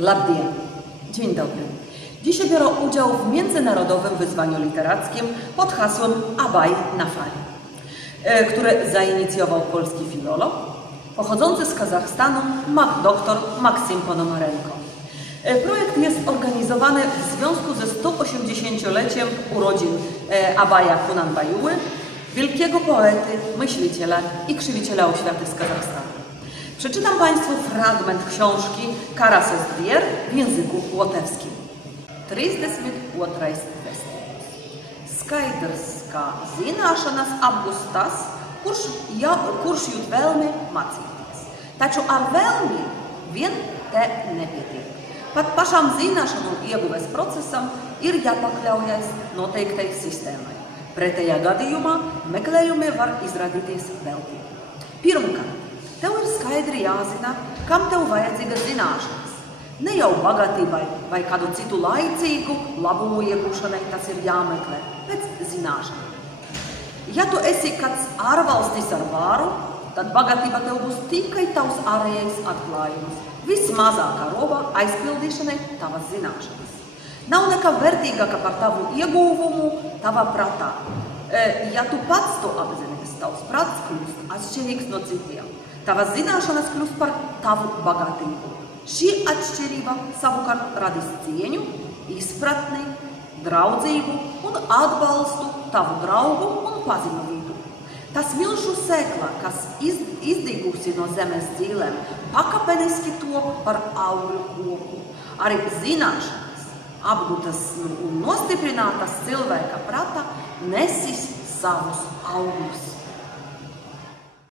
Labdien! Dzień dobry. Dzisiaj biorę udział w międzynarodowym wyzwaniu literackim pod hasłem Abaj na fali, które zainicjował polski filolog pochodzący z Kazachstanu dr Maksim Ponomarenko. Projekt jest organizowany w związku ze 180-leciem urodzin Abaja Kunanbajuły, wielkiego poety, myśliciela i krzywiciela oświaty z Kazachstanu. Przeczytam Państwu fragment książki Karas est Dier w języku łotewskim. 30 Skaidrs, ka zināšanas apgūstas, kurš jūt vēlmi mācīties. Taču ar vēlmi vien te nepietiek. Pat pašām zināšanu ieguves procesam ir jāpakļaujas noteiktai sistēmai. Pretējā gadījumā meklējumi var izrādīties veltīgi. Pirmkārt, tev ir skaidri jāzina, kam tev vajadzīgas zināšanas. Ne jau bagātībai vai kādu citu laicīgu labumu iegūšanai tas ir jāmeklē, pēc zināšanām. Ja tu esi kāds ārvalstis ar vāru, tad bagātība tev būs tikai tavs ārējais atklājums. Vismazākā roba aizpildīšanai tavas zināšanas. Nav nekā vērtīgāka par tavu ieguvumu tavā prātā. Ja tu pats to apzinies, tavs prāts kļūst atšķirīgs no citiem. Tavas zināšanas kļūst par tavu bagātību. Šī atšķirība savukārt radīs cieņu, izpratni, draudzību un atbalstu tavu draugu un paziņu vidū. Tas milšu sēkla, kas izdīgusi no zemes dzīlēm, pakāpeniski top par augļu koku. Arī zināšanas, apgūtas un nostiprinātas cilvēka prāta, nesis savus augļus.